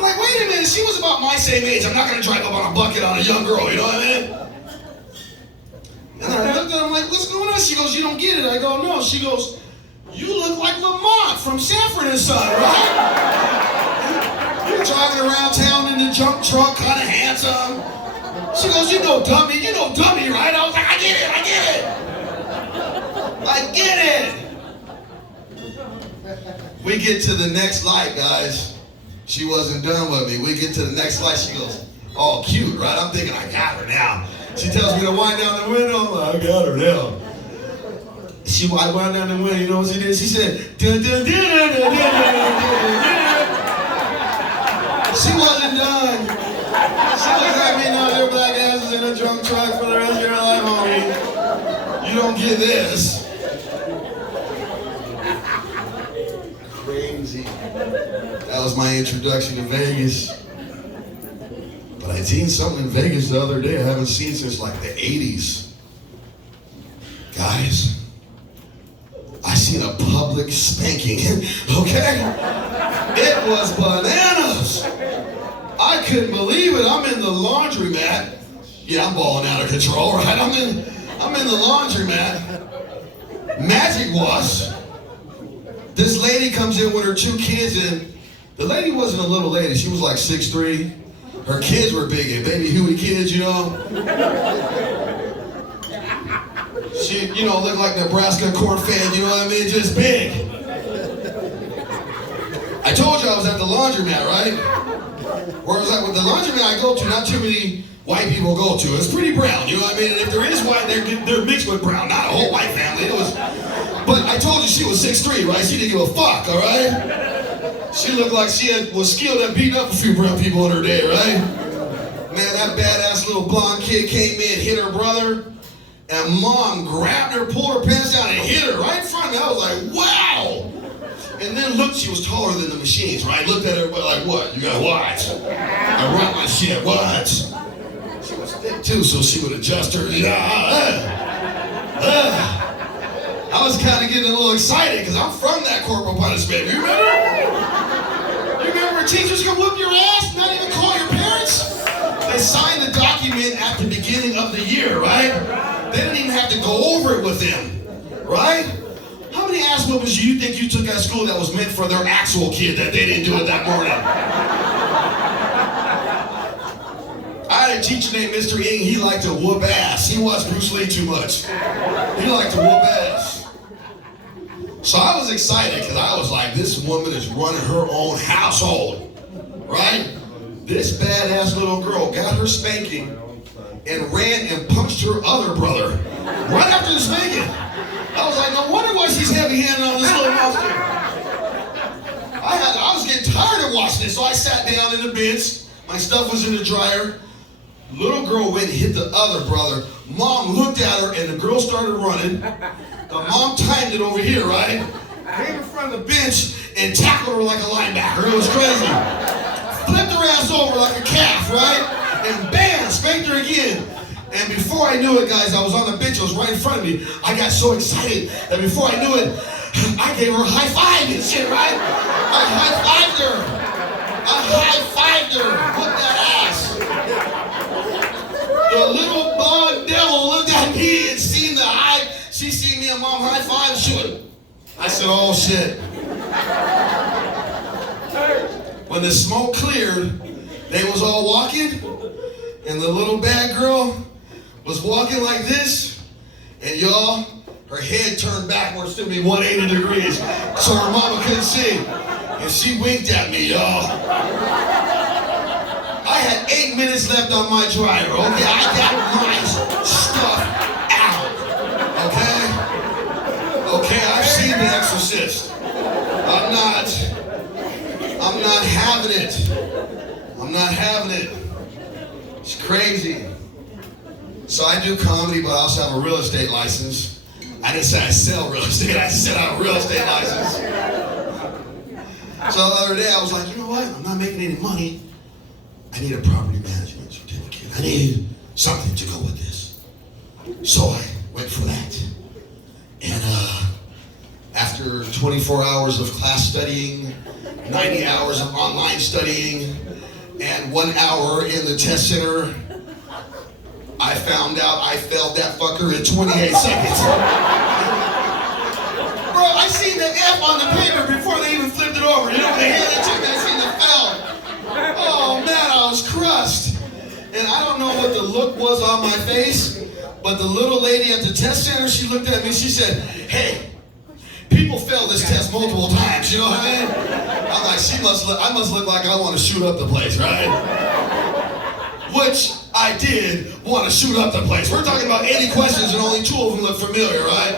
I'm like, wait a minute, she was about my same age. I'm not going to drive up on a bucket on a young girl, you know what I mean? And I looked at her, I'm like, what's going on? She goes, you don't get it. I go, no. She goes, you look like Lamont from Sanford and Son, right? You're driving around town in the junk truck, kind of handsome. She goes, you know dummy, right? I was like, I get it. We get to the next light, guys. She wasn't done with me. We get to the next light. She goes, oh, cute, right? I'm thinking, I got her now. She tells me to wind down the window. I'm like, I got her now. I wound down the window. You know what she did? She said, dun, dun, dun, dun, dun, dun, dun, dun. She wasn't done. She was like, me now, your black asses in a drunk truck for the rest of your life, homie. You don't get this. Crazy. That was my introduction to Vegas. But I seen something in Vegas the other day I haven't seen since like the 80s. Guys, I seen a public spanking, okay? It was bananas. I couldn't believe it. I'm in the laundromat. Yeah, I'm balling out of control, right? I'm in the laundromat. Magic was. This lady comes in with her 2 kids, and the lady wasn't a little lady. She was like 6'3". Her kids were big, and baby Huey kids, you know. She, you know, looked like Nebraska corn fed, you know what I mean? Just big. I told you I was at the laundromat, right? Where was I? With the laundromat I go to, not too many white people go to. It's pretty brown, you know what I mean? And if there is white, they're mixed with brown, not a whole white family. But I told you she was 6'3", right? She didn't give a fuck, all right? She looked like she was skilled at beating up a few brown people in her day, right? Man, that badass little blonde kid came in, hit her brother, and mom grabbed her, pulled her pants down, and hit her right in front of me. I was like, wow! And then looked, she was taller than the machines, right? Looked at her like, what? You got what? I run my shit, what? She was thick too, so she would adjust her. I was kind of getting a little excited because I'm from that corporal punishment. You remember? You remember where teachers can whoop your ass, not even call your parents? They signed the document at the beginning of the year, right? They didn't even have to go over it with them, right? How many ass whoopings do you think you took at school that was meant for their actual kid that they didn't do it that morning? I had a teacher named Mr. Ng. He liked to whoop ass. He watched Bruce Lee too much. He liked to whoop ass. So I was excited because I was like, this woman is running her own household, right? This badass little girl got her spanking and ran and punched her other brother right after the spanking. I was like, no wonder why she's heavy-handed on this little monster. I was getting tired of watching it, so I sat down in the bench. My stuff was in the dryer. Little girl went and hit the other brother. Mom looked at her, and the girl started running. The mom timed it over here, right? Came in front of the bench and tackled her like a linebacker. It was crazy. Flipped her ass over like a calf, right? And bam, spanked her again. And before I knew it, guys, I was on the bench. It was right in front of me. I got so excited that before I knew it, I gave her a high five and shit, right? I high-fived her. With that ass. The little blonde devil looked at me and seen the high. She seen me and mom high five. I said, oh shit. When the smoke cleared, they was all walking, and the little bad girl was walking like this, and y'all, her head turned backwards to me 180 degrees, so her mama couldn't see. And she winked at me, y'all. I had 8 minutes left on my dryer, okay? I got my stuff out, okay? Okay, I've seen The Exorcist. I'm not having it. I'm not having it. It's crazy. So I do comedy, but I also have a real estate license. I didn't say I sell real estate, I said I have a real estate license. So the other day I was like, you know what? I'm not making any money. I need a property management certificate. I need something to go with this. So I went for that. And after 24 hours of class studying, 90 hours of online studying, and 1 hour in the test center, I found out I failed that fucker in 28 seconds. Bro, I seen the F on the paper before they even flipped it over. You know, they handed it to me, I seen the fail. Oh man, I was crushed. And I don't know what the look was on my face, but the little lady at the test center, she looked at me, she said, hey, people fail this test multiple times, you know what I mean? I'm like, I must look like I want to shoot up the place, right? Which I did want to shoot up the place. We're talking about 80 questions and only 2 of them look familiar, right?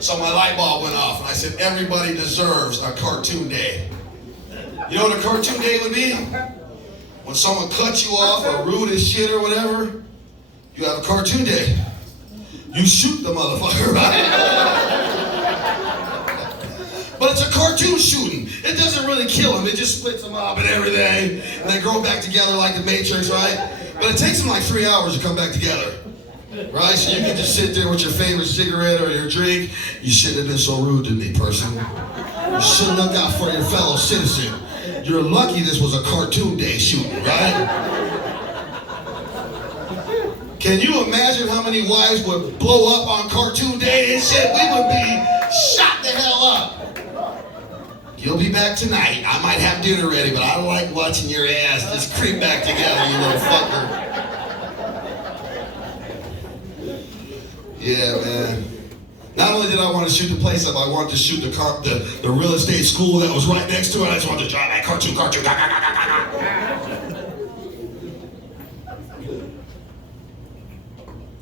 So my light bulb went off and I said, everybody deserves a cartoon day. You know what a cartoon day would be? When someone cuts you off or rude as shit or whatever, you have a cartoon day. You shoot the motherfucker, right? But it's a cartoon shooting. It doesn't really kill them. It just splits them up and everything. And they grow back together like the Matrix, right? But it takes them like 3 hours to come back together. Right? So you can just sit there with your favorite cigarette or your drink. You shouldn't have been so rude to me, person. You should look out for your fellow citizen. You're lucky this was a cartoon day shooting, right? Can you imagine how many wives would blow up on cartoon day and shit? We would be shot the hell up. You'll be back tonight. I might have dinner ready, but I don't like watching your ass just creep back together, you little fucker. Yeah, man. Not only did I want to shoot the place up, I wanted to shoot the real estate school that was right next to it. I just wanted to drive that cartoon.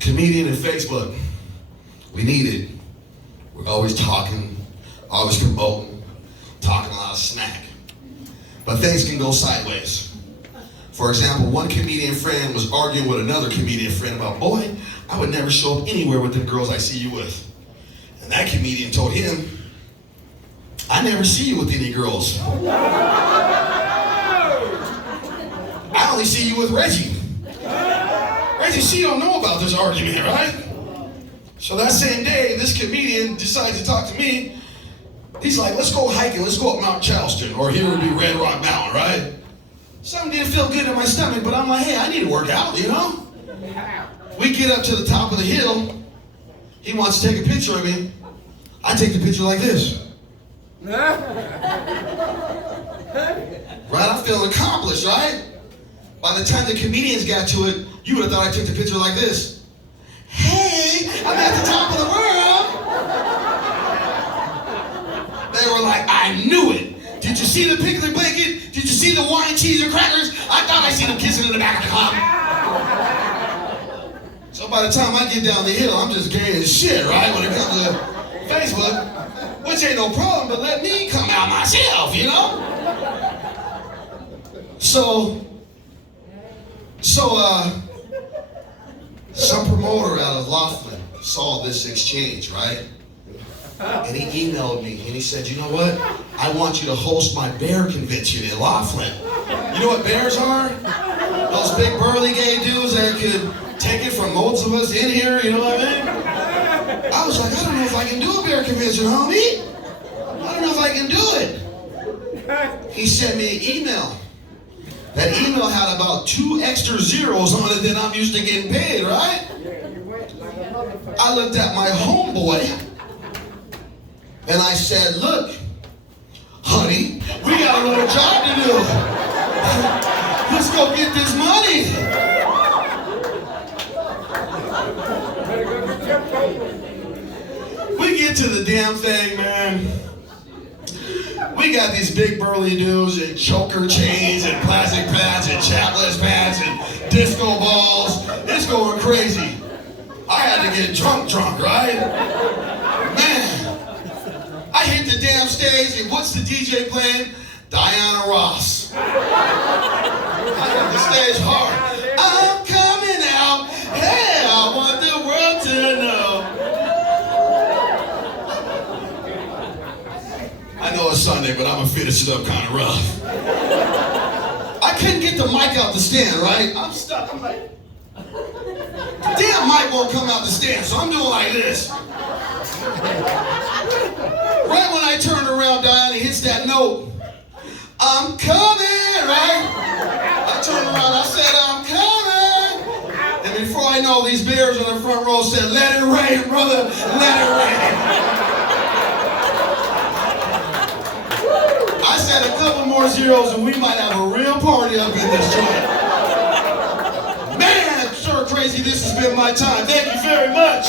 Comedian and Facebook. We need it. We're always talking, always promoting, talking a lot of smack. But things can go sideways. For example, one comedian friend was arguing with another comedian friend about, boy, I would never show up anywhere with the girls I see you with. And that comedian told him, I never see you with any girls. I only see you with Reggie. Reggie, she don't know about this argument, right? So that same day, this comedian decides to talk to me. He's like, let's go hiking, let's go up Mount Charleston, or here would be Red Rock Mountain, right? Something didn't feel good in my stomach, but I'm like, hey, I need to work out, you know? We get up to the top of the hill. He wants to take a picture of me. I take the picture like this. Right, I'm feeling accomplished, right? By the time the comedians got to it, you would have thought I took the picture like this. Hey, I'm at the top of the world. They were like, I knew it. Did you see the pickle blanket? Did you see the wine, cheese, and crackers? I thought I seen them kissing in the back of the club. So by the time I get down the hill, I'm just gay as shit, right? When it comes to Facebook, which ain't no problem, but let me come out myself, you know? So some promoter out of Laughlin saw this exchange, right? And he emailed me and he said, you know what? I want you to host my bear convention in Laughlin. You know what bears are? Those big burly gay dudes that could take it from most of us in here, you know what I mean? I was like, I don't know if I can do a bear convention, homie. I don't know if I can do it. He sent me an email. That email had about 2 extra zeros on it than I'm used to getting paid, right? I looked at my homeboy and I said, look, honey, we got another job to do. Let's go get this money. We get to the damn thing, man. We got these big burly dudes in choker chains and plastic pads and chapless pads and disco balls. It's going crazy. I had to get drunk, right? Man, I hit the damn stage and what's the DJ playing? Diana Ross. I hit the stage hard. I'm coming out. Hey, I want the world to know. I know it's Sunday, but I'm gonna finish it up kind of rough. I couldn't get the mic out the stand, right? I'm stuck. I'm like, the damn mic won't come out the stand, so I'm doing like this. Right when I turn around, Diana hits that note. I'm coming, right? I turn around, I said, I'm coming. And before I know, these bears on the front row said, let it rain, brother, let it rain. I said a couple more zeros and we might have a real party up in this joint. Man, sure crazy, this has been my time. Thank you very much.